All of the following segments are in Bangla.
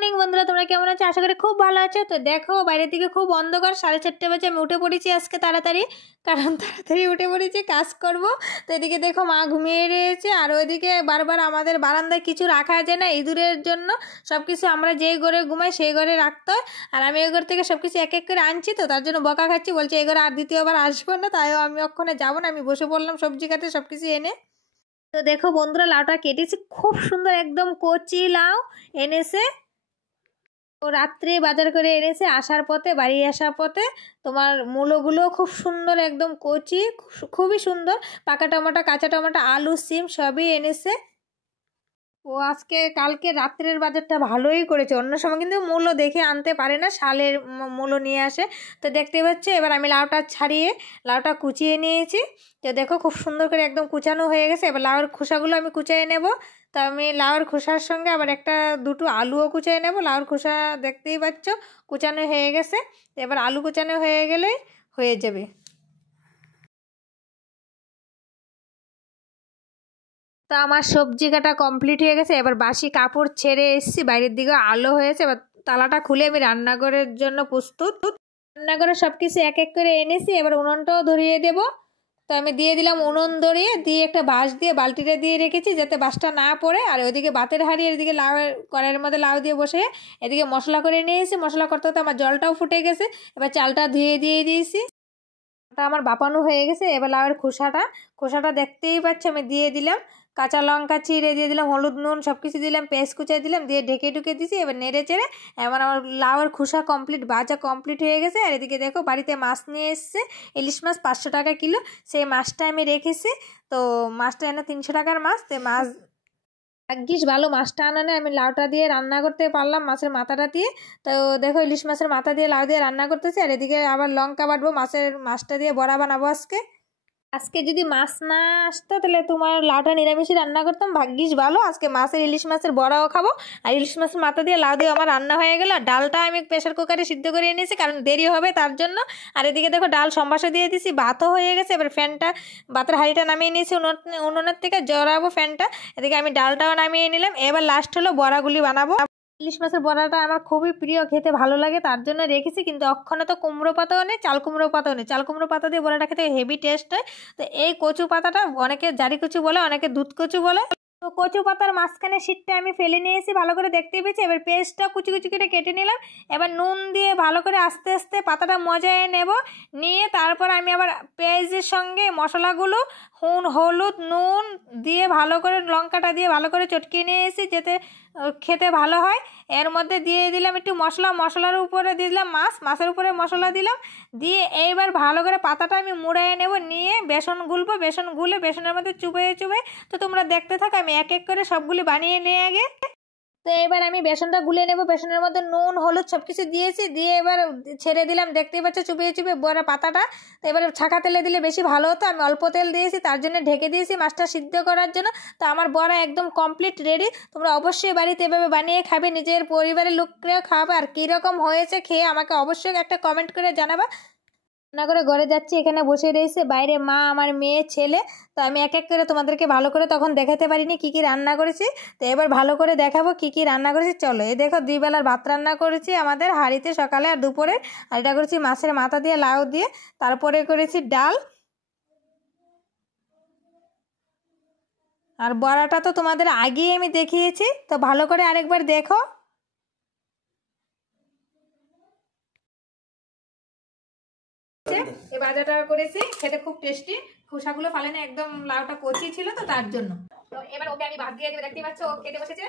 মর্নিং বন্ধুরা, তোমরা কেমন আছো? আশা করি খুব ভালো আছো। তো দেখো বাইরের দিকে খুব অন্ধকার, 4:30 বাজে। আমি উঠে পড়েছি আজকে তাড়াতাড়ি, কারণ তাড়াতাড়ি উঠে পড়েছি কাজ করব। তো এদিকে দেখো মা ঘুমিয়ে রয়েছে, আর ওইদিকে বারবার আমাদের বারান্দায় কিছু রাখা যায় না ইঁদুরের জন্য। সব কিছু আমরা যেই ঘরে ঘুমাই সেই ঘরে রাখতে হয়, আর আমি ওই ঘর থেকে সব কিছু এক এক করে আনছি। তো তার জন্য বকা খাচ্ছি, বলছে এই ঘরে আর দ্বিতীয়বার আসবো না। তাই আমি ওখানে যাবো না, আমি বসে পড়লাম সবজি কাটে সব কিছু এনে। তো দেখো বন্ধুরা, লাউটা কেটেছি, খুব সুন্দর একদম কচি লাউ এনেছে। ও রাত্রে বাজার করে এনেছে, আসার পথে বাড়ি আসার পথে তোমার মূলোগুলো খুব সুন্দর একদম কচি, খুবই সুন্দর। পাকা টমেটো, কাঁচা টমেটো, আলু, সিম সবই এনেছে। ও আজকে কালকে রাত্রের বাজারটা ভালোই করেছে, অন্য সময় কিন্তু মূলো দেখে আনতে পারে না, শালের মূলো নিয়ে আসে। তো দেখতে পাচ্ছ, এবার আমি লাউটা ছাড়িয়ে লাউটা কুচিয়ে নিয়েছি। তো দেখো খুব সুন্দর করে একদম কুচানো হয়ে গেছে। এবার লাউয়ের খোসাগুলো আমি কুচিয়ে নেব। তো আমি লাউয়ের খোসার সঙ্গে আবার দুটো আলুও কুচিয়ে নেব। লাউয়ের খোসা দেখতেই পাচ্ছ কুচানো হয়ে গেছে। এবার আলু কুচানো হয়ে গেলেই হয়ে যাবে। তো আমার সবজি কাটা কমপ্লিট হয়ে গেছে। এবার বাসি কাপড় ছেড়ে এসেছি, বাইরের দিকে আলো হয়েছে। এবার তালাটা খুলে আমি রান্নাঘরের জন্য প্রস্তুত। রান্নাঘরে সব কিছু এক এক করে এনেছি, এবার উনুনটাও ধরিয়ে দেব। তো আমি দিয়ে দিলাম উনুন ধরিয়ে, দিয়ে একটা বাঁশ দিয়ে বালতিটা দিয়ে রেখেছি যাতে বাঁশটা না পড়ে। আর ওইদিকে ভাতের হাঁড়ি, এদিকে লাউ কড়াইয়ের মধ্যে লাউ দিয়ে বসে এদিকে মশলা করে নিয়েছি। মশলা করতে করতে আমার জলটাও ফুটে গেছে। এবার চালটা ধুয়ে দিয়ে দিয়েছি। ওটা আমার বাপানো হয়ে গেছে। এবার লাউয়ের খোসাটা দেখতেই পাচ্ছি আমি দিয়ে দিলাম। কাঁচা লঙ্কা চিড়ে দিয়ে দিলাম, হলুদ নুন সব কিছু দিলাম, পেস্ট কুচিয়ে দিলাম, দিয়ে ঢেকে ঢুকে দিয়েছি। এবার নেড়ে চেড়ে এবার আমার লাউয়ের খোসা কমপ্লিট, ভাজা কমপ্লিট হয়ে গেছে। আর এদিকে দেখো বাড়িতে মাছ নিয়ে এসছে, ইলিশ মাছ 500 টাকা কিলো। সেই মাছটা আমি রেখেছি। তো মাছটা এনে 300 টাকার মাছ। তো মাছ ভাগ্যিস ভালো মাছটা আনানে আমি লাউটা দিয়ে রান্না করতে পারলাম, মাছের মাথাটা দিয়ে। তো দেখো ইলিশ মাছের মাথা দিয়ে লাউ দিয়ে রান্না করতেছি। আর এদিকে আবার লঙ্কা বাটবো, মাছটা দিয়ে বড়া বানাবো আজকে যদি মাছ না আসতো তাহলে তোমার লাউটা নিরামিষই রান্না করতাম। ভাগ্যিস ভালো আজকে ইলিশ মাছের বড়াও খাবো, আর ইলিশ মাছের মাথা দিয়ে লাউ দিয়ে আমার রান্না হয়ে গেল। আর ডালটা আমি প্রেশার কুকারে সিদ্ধ করে নিয়েছি, কারণ দেরি হবে তার জন্য। আর এদিকে দেখো ডাল সম্বাসে দিয়ে দিয়েছি, ভাতও হয়ে গেছে। এবার ভাতের হাঁড়িটা নামিয়ে নিয়েছি উনুনের থেকে, জড়াবো ফ্যানটা। এদিকে আমি ডালটাও নামিয়ে নিলাম। এবার লাস্ট হলো বড়াগুলি বানাবো। ইলিশ মাছের বড়াটা আমার খুবই প্রিয়, খেতে ভালো লাগে, তার জন্য রেখেছি। কিন্তু অক্ষণে তো কুমড়ো পাতাও নেই, চাল কুমড়ো পাতাও নেই। চাল কুমড়ো পাতা দিয়ে বড়াটা খেতে হেভি টেস্ট হয়। তো এই কচু পাতাটা অনেকে জারি কচু বলে, অনেকে দুধ কচু বলে। তো কচু পাতার মাঝখানে শীটটা আমি ফেলে নিয়েছি, ভালো করে দেখতে পেয়েছি। এবার পেস্টটা কুচি কুচি করে কেটে নিলাম। এবার নুন দিয়ে ভালো করে আস্তে আস্তে পাতাটা মজায় নেব। নিয়ে তারপর আমি আবার পেঁয়াজের সঙ্গে মশলাগুলো হলুদ নুন দিয়ে ভালো করে, লঙ্কাটা দিয়ে ভালো করে চটকিয়ে নিয়ে এসেছি যাতে খেতে ভালো হয়। এর মধ্যে দিয়ে দিলাম একটু মশলার উপরে দিয়ে দিলাম মাছের উপরে মশলা দিলাম। দিয়ে এইবার ভালো করে পাতাটা আমি মুড়িয়ে নেব। নিয়ে বেসন গুলবো, বেসন গুলে বেসনের মধ্যে চুবিয়ে তো তোমরা দেখতে থাকো, আমি এক এক করে সবগুলি বানিয়ে নিয়ে আগে। তো এবার আমি বেসনটা গুলে নেব। বেসনের মধ্যে নুন হলুদ সব কিছু দিয়েছি, দিয়ে এবার ছেড়ে দিলাম। দেখতেই পাচ্ছ চুপিয়ে চুপিয়ে বড়া পাতাটা। তো এবার ছাঁকা তেলে দিলে বেশি ভালো হতো, আমি অল্প তেল দিয়েছি, তার জন্য ঢেকে দিয়েছি মাছটা সিদ্ধ করার জন্য। তো আমার বড়া একদম কমপ্লিট রেডি। তোমরা অবশ্যই বাড়িতে এভাবে বানিয়ে খাবে, নিজের পরিবারের লোককেও খাবে। আর কীরকম হয়েছে খেয়ে আমাকে অবশ্যই একটা কমেন্ট করে জানাবা। রান্না করে ঘরে যাচ্ছি, এখানে বসে রয়েছে বাইরে মা, আমার মেয়ে, ছেলে। তো আমি এক এক করে তোমাদেরকে ভালো করে তখন দেখাতে পারিনি কি কি রান্না করেছি। তো এবার ভালো করে দেখাবো কি কি রান্না করেছি। চলো, এই দেখো 2 বেলার ভাত রান্না করেছি আমাদের হাঁড়িতে, সকালে আর দুপুরে। আর এটা করেছি মাছের মাথা দিয়ে লাউ দিয়ে। তারপরে করেছি ডাল। আর বড়াটা তো তোমাদের আগেই আমি দেখিয়েছি, তো ভালো করে আরেকবার দেখো। এই ভাজাটা করেছি, খেতে খুব টেস্টি। খোসাগুলো ফালে না, একদম লাউটা কচি ছিল তো তার জন্য। তো এবার ওকে আমি ভাত দিয়ে দেবো, দেখতে পাচ্ছ ও খেতে বসেছে।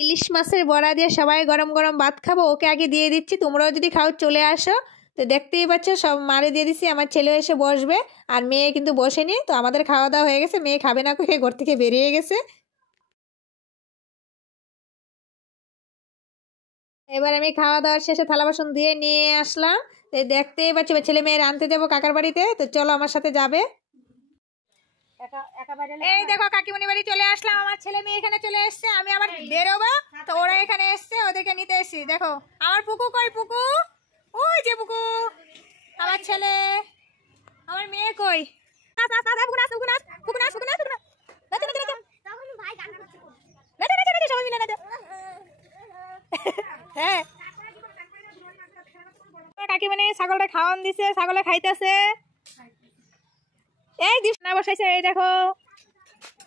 ইলিশ মাছের বড়া দিয়ে সবাই গরম গরম ভাত খাবো, ওকে আগে দিয়ে দিচ্ছি। তোমরাও যদি খাও চলে আসো। তো দেখতেই পাচ্ছ সব মারে দিয়ে দিচ্ছি, আমার ছেলে এসে বসবে। আর মেয়ে কিন্তু বসেনি। তো আমাদের খাওয়া দাওয়া হয়ে গেছে, মেয়ে খাবে না কয়ে ঘর থেকে বেরিয়ে গেছে। এবার আমি খাওয়া দাওয়ার শেষে থালা বাসন দিয়ে নিয়ে আসলাম। তো দেখতেই পাচ্ছি ছেলে মেয়ের আনতে যাবো কাকার বাড়িতে। তো চলো আমার সাথে যাবে। এই দেখো কাকিমণি বাড়ি চলে আসলাম, আমার ছেলে মেয়ে এখানে চলে এসছে। আমি আবার বেরোবো, তো ওরা এখানে এসছে, ওদেরকে নিতে এসছি। দেখো আমার পুকু কই, পুকু ওই যে পুকু, আমার ছেলে, আমার মেয়ে কই। সবাই মিলে হ্যাঁ কাকিমণি ছাগলটা খাওয়ান দিছে, ছাগলে খাইতেছে। এই দিস না বসাইছে, এই দেখো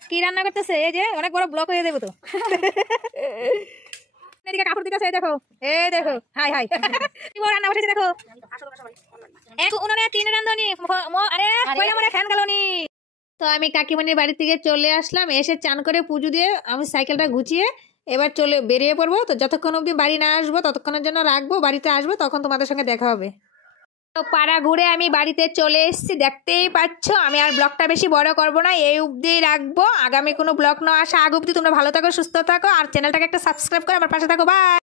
কি রান্না করতেছে। এই যে অনেক বড় ব্লক হয়ে যাবো তো। এদিকে কাপড় দিতেছে, এই দেখো, এই দেখো, হাই হাই কি বড় রান্না বসাইছে দেখো। উনানে 3 রান্ধনি, আরে কইলা মনে ফ্যান গালোনি। তো আমি কাকিমণির বাড়ি থেকে চলে আসলাম, এসে চান করে পুজো দিয়ে আমি সাইকেলটা গুছিয়ে এবার চলে বেরিয়ে পড়বো। তো যতক্ষণ অবধি বাড়ি না আসবো ততক্ষণের জন্য রাখবো, বাড়িতে আসবো তখন তোমাদের সঙ্গে দেখা হবে। তো পাড়া ঘুরে আমি বাড়িতে চলে এসেছি, দেখতেই পাচ্ছ। আমি আর ব্লগটা বেশি বড় করব না, এই অবধি রাখবো। আগামী কোনো ব্লগ না আসা আগ অবধি তোমরা ভালো থাকো, সুস্থ থাকো, আর চ্যানেলটাকে একটা সাবস্ক্রাইব করে আমার পাশে থাকো। বাই।